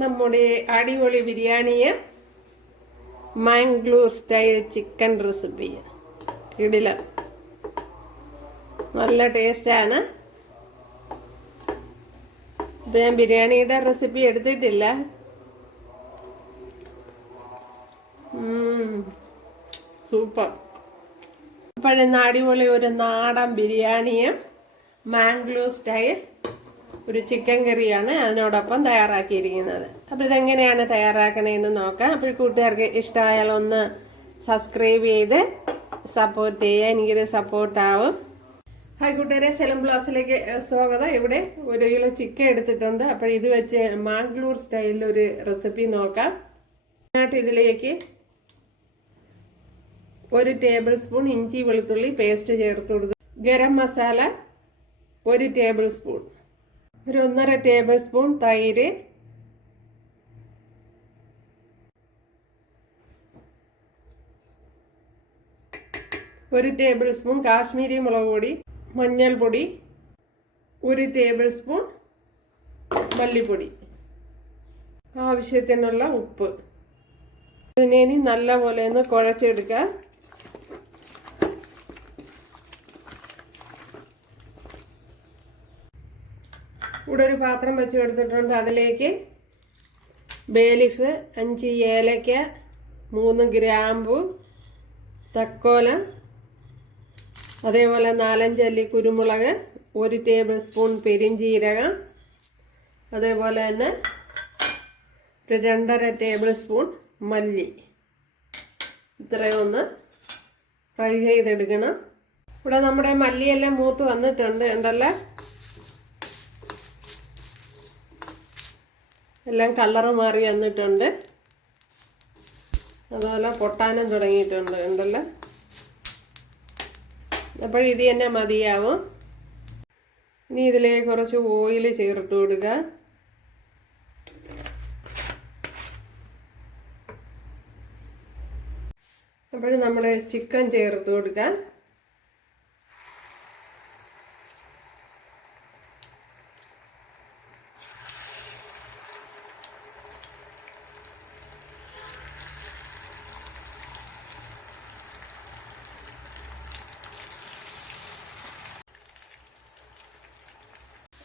നമ്മുടെ അടിപൊളി ബിരിയാണിയെ Mangalore style chicken recipe ഇടില നല്ല ടേസ്റ്റാണ്. ഇപ്പം ഞാൻ ബിരിയാണിയുടെ റെസിപ്പി എടുത്തിട്ടില്ല. സൂപ്പർ. ഇപ്പോഴിന്ന് അടിപൊളി ഒരു നാടൻ ബിരിയാണിയും മാംഗ്ലൂർ സ്റ്റൈൽ ഒരു ചിക്കൻ കറിയാണ് അതിനോടൊപ്പം തയ്യാറാക്കിയിരിക്കുന്നത്. അപ്പോൾ ഇതെങ്ങനെയാണ് തയ്യാറാക്കണതെന്ന് നോക്കാം. അപ്പോൾ കൂട്ടുകാർക്ക് ഇഷ്ടമായാൽ ഒന്ന് സബ്സ്ക്രൈബ് ചെയ്ത് സപ്പോർട്ട് ചെയ്യുക, എനിക്കൊരു സപ്പോർട്ടാവും. ഹായ് കൂട്ടുകാരെ, സെലം ബ്ലോസിലേക്ക് സ്വാഗതം. ഇവിടെ 1 കിലോ ചിക്കൻ എടുത്തിട്ടുണ്ട്. അപ്പോൾ ഇത് വെച്ച് മാംഗ്ലൂർ സ്റ്റൈലിൽ ഒരു റെസിപ്പി നോക്കാം. ഇതിലേക്ക് 1 ടേബിൾ സ്പൂൺ ഇഞ്ചി വെളുത്തുള്ളി പേസ്റ്റ് ചേർത്ത് കൊടുക്കുക. ഗരം മസാല 1 ടേബിൾ സ്പൂൺ, ഒരു 1.5 ടേബിൾ സ്പൂൺ തൈര്, ഒരു ടേബിൾ സ്പൂൺ കാശ്മീരി മുളക് പൊടി, മഞ്ഞൾപ്പൊടി, 1 ടേബിൾ സ്പൂൺ മല്ലിപ്പൊടി, ആവശ്യത്തിനുള്ള ഉപ്പ്. ഇതിനെ ഇനി നല്ലപോലെ ഒന്ന് കുഴച്ചെടുക്കുക. ഇവിടെ ഒരു പാത്രം വെച്ച് കൊടുത്തിട്ടുണ്ട്. അതിലേക്ക് ബേ ലീഫ്, 5 ഏലക്ക, 3 ഗ്രാമ്പു, തക്കോലം, അതേപോലെ 4-5 അല്ലി കുരുമുളക്, 1 ടേബിൾ സ്പൂൺ പെരിഞ്ജീരകം, അതേപോലെ തന്നെ ഒരു 2.5 ടേബിൾ സ്പൂൺ മല്ലി. ഇത്രയും ഒന്ന് ഫ്രൈ ചെയ്തെടുക്കണം. ഇവിടെ നമ്മുടെ മല്ലിയെല്ലാം മൂത്ത് വന്നിട്ടുണ്ട് ഉണ്ടല്ലോ. എല്ലാം കളറ് മാറി വന്നിട്ടുണ്ട്, അതുപോലെ പൊട്ടാനും തുടങ്ങിയിട്ടുണ്ട് ഉണ്ടല്ലോ. അപ്പോൾ ഇത് തന്നെ മതിയാവും. ഇനി ഇതിലേക്ക് കുറച്ച് ഓയിൽ ചേർത്ത് കൊടുക്കുക. അപ്പോൾ നമ്മുടെ ചിക്കൻ ചേർത്ത് കൊടുക്കുക.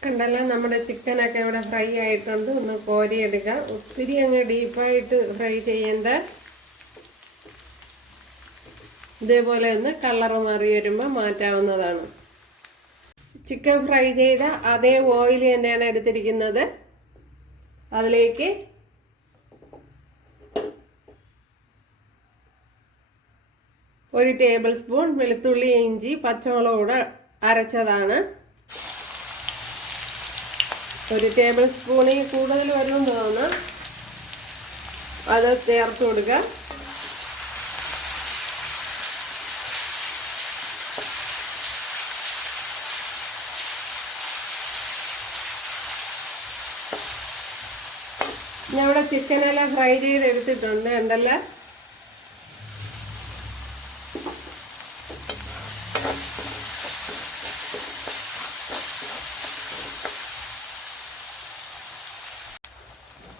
കണ്ടല്ലോ, നമ്മുടെ ചിക്കനൊക്കെ ഇവിടെ ഫ്രൈ ആയിട്ടുണ്ട്. ഒന്ന് കോരിയെടുക്കാം. ഒത്തിരി അങ്ങ് ഡീപ്പായിട്ട് ഫ്രൈ ചെയ്യേണ്ട. ഇതേപോലെ ഒന്ന് കളറ് മാറി വരുമ്പോൾ മാറ്റാവുന്നതാണ്. ചിക്കൻ ഫ്രൈ ചെയ്ത അതേ ഓയിൽ തന്നെയാണ് എടുത്തിരിക്കുന്നത്. അതിലേക്ക് ഒരു ടേബിൾ സ്പൂൺ വെളുത്തുള്ളി ഇഞ്ചി പച്ചമുളക് കൂടെ അരച്ചതാണ്. 1 ടേബിൾ സ്പൂണിൽ കൂടുതൽ വരും തോന്നുന്നു. അത് ചേർത്ത് കൊടുക്കുക. ഞാൻ ഇവിടെ ചിക്കനെല്ലാം ഫ്രൈ ചെയ്തെടുത്തിട്ടുണ്ട് ഉണ്ടല്ലോ.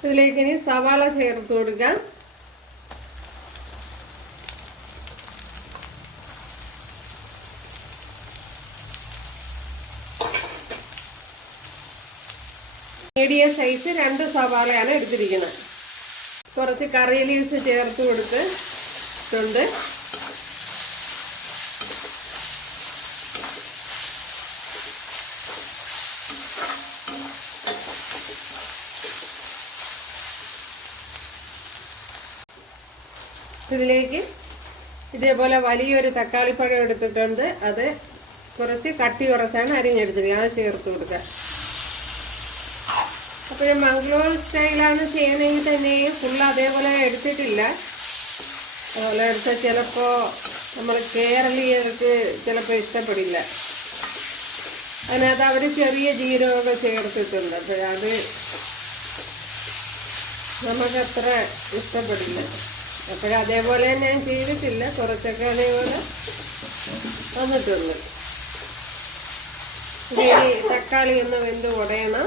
ഇതിലേക്ക് ഇനി സവാള ചേർത്ത് കൊടുക്കാം. മീഡിയം സൈസ് 2 സവാളയാണ് എടുത്തിരിക്കുന്നത്. കുറച്ച് കറി ലീവ്സ് ചേർത്ത് കൊടുത്തിട്ടുണ്ട്. ഇതിലേക്ക് ഇതേപോലെ വലിയൊരു തക്കാളിപ്പഴം എടുത്തിട്ടുണ്ട്. അത് കുറച്ച് കട്ടി കുറച്ചാണ് അരിഞ്ഞെടുത്തിരിക്കുന്നത്. അത് ചേർത്ത് കൊടുക്കുക. അപ്പോൾ മംഗ്ലൂർ സ്റ്റൈലാണ് ചെയ്യുന്നതെങ്കിൽ തന്നെ ഫുൾ അതേപോലെ എടുത്തിട്ടില്ല. അതുപോലെ എടുത്താൽ ചിലപ്പോൾ നമ്മൾ കേരളീയർക്ക് ചിലപ്പോൾ ഇഷ്ടപ്പെടില്ല. അതിനകത്ത് അവർ ചെറിയ ജീരകമൊക്കെ ചേർത്തിട്ടുണ്ട്. അപ്പോൾ അത് നമുക്കത്ര ഇഷ്ടപ്പെടില്ല. അപ്പോഴതേപോലെ ഞാൻ ചെയ്തിട്ടില്ല, കുറച്ചൊക്കെ അതേപോലെ വന്നിട്ടുണ്ട്. ഇനി തക്കാളി ഒന്ന് വെന്ത് ഉടയണം.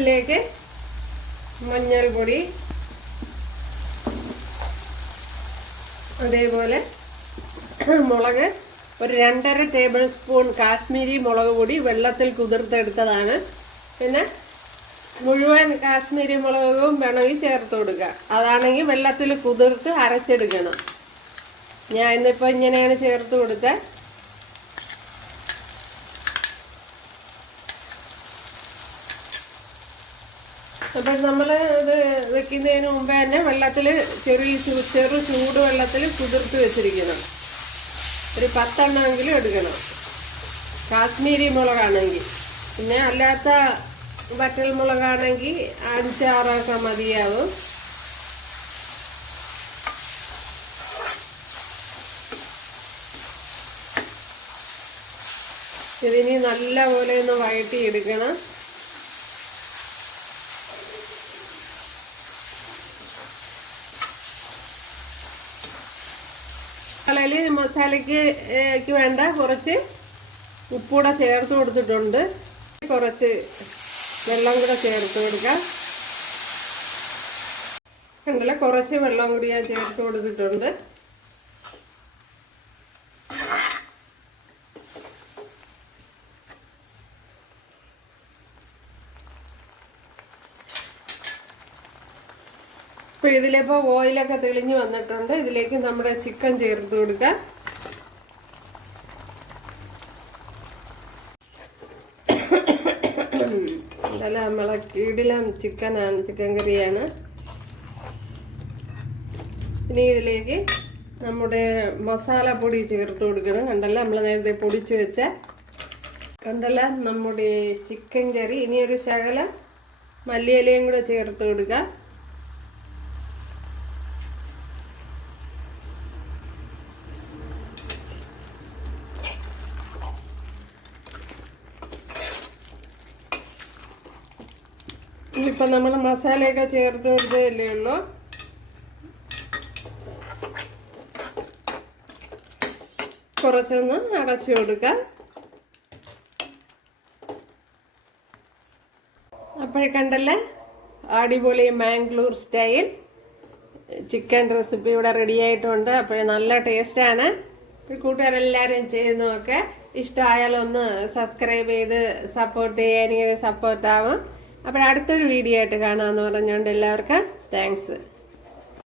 ഇതിലേക്ക് മഞ്ഞൾപ്പൊടി, അതേപോലെ മുളക് ഒരു 2.5 ടേബിൾ സ്പൂൺ കാശ്മീരി മുളക് പൊടി വെള്ളത്തിൽ കുതിർത്തെടുത്തതാണ്. പിന്നെ മുഴുവൻ കാശ്മീരി മുളകും വേണമെങ്കിൽ ചേർത്ത് കൊടുക്കുക. അതാണെങ്കിൽ വെള്ളത്തിൽ കുതിർത്ത് അരച്ചെടുക്കണം. ഞാൻ ഇന്നിപ്പോൾ ഇങ്ങനെയാണ് ചേർത്ത് കൊടുത്തത്. അപ്പോൾ നമ്മൾ ഇത് വെക്കുന്നതിന് മുമ്പേ തന്നെ വെള്ളത്തിൽ ചെറു ചൂട് വെള്ളത്തിൽ കുതിർത്ത് വെച്ചിരിക്കണം. ഒരു 10 എണ്ണമെങ്കിലും എടുക്കണം, കാശ്മീരി മുളകാണെങ്കിൽ. പിന്നെ അല്ലാത്ത വറ്റൽ മുളകാണെങ്കിൽ 5-6 മതിയാവും. ഇതിനി നല്ലപോലെ ഒന്ന് വഴറ്റിയെടുക്കണം. മസാലയ്ക്ക് വേണ്ട കുറച്ച് ഉപ്പൂടെ ചേർത്ത് കൊടുത്തിട്ടുണ്ട്. കുറച്ച് വെള്ളം കൂടെ ചേർത്ത് കൊടുക്കാം. കണ്ടല്ലോ, കുറച്ച് വെള്ളം കൂടി ഞാൻ ചേർത്ത് കൊടുത്തിട്ടുണ്ട്. അപ്പോൾ ഇതിലിപ്പോൾ ഓയിലൊക്കെ തെളിഞ്ഞ് വന്നിട്ടുണ്ട്. ഇതിലേക്ക് നമ്മുടെ ചിക്കൻ ചേർത്ത് കൊടുക്കാം. ഇതെല്ലാം നമ്മളെ കീടിലം ചിക്കൻ കറിയാണ്. ഇനി ഇതിലേക്ക് നമ്മുടെ മസാലപ്പൊടി ചേർത്ത് കൊടുക്കണം. കണ്ടല്ല, നമ്മൾ നേരത്തെ പൊടിച്ച് വെച്ച കണ്ടല്ല നമ്മുടെ ചിക്കൻ കറി. ഇനി ഒരു ശകലം മല്ലിയിലയും കൂടെ ചേർത്ത് കൊടുക്കുക. ഇപ്പം നമ്മൾ മസാലയൊക്കെ ചേർത്ത് കൊടുത്തതല്ലേ ഉള്ളൂ. കുറച്ചൊന്ന് അടച്ചു കൊടുക്കാം. അപ്പോഴേ കണ്ടല്ലേ, അടിപൊളി മാംഗ്ലൂർ സ്റ്റൈൽ ചിക്കൻ റെസിപ്പി ഇവിടെ റെഡി ആയിട്ടുണ്ട്. അപ്പോഴേ നല്ല ടേസ്റ്റാണ്. കൂട്ടുകാരെല്ലാവരും ചെയ്ത് നോക്കുക. ഇഷ്ടമായാലൊന്ന് സബ്സ്ക്രൈബ് ചെയ്ത് സപ്പോർട്ട് ചെയ്യാൻ സപ്പോർട്ടാവും. അപ്പോൾ അടുത്തൊരു വീഡിയോ ആയിട്ട് കാണാമെന്ന് പറഞ്ഞുകൊണ്ട് എല്ലാവർക്കും താങ്ക്സ്.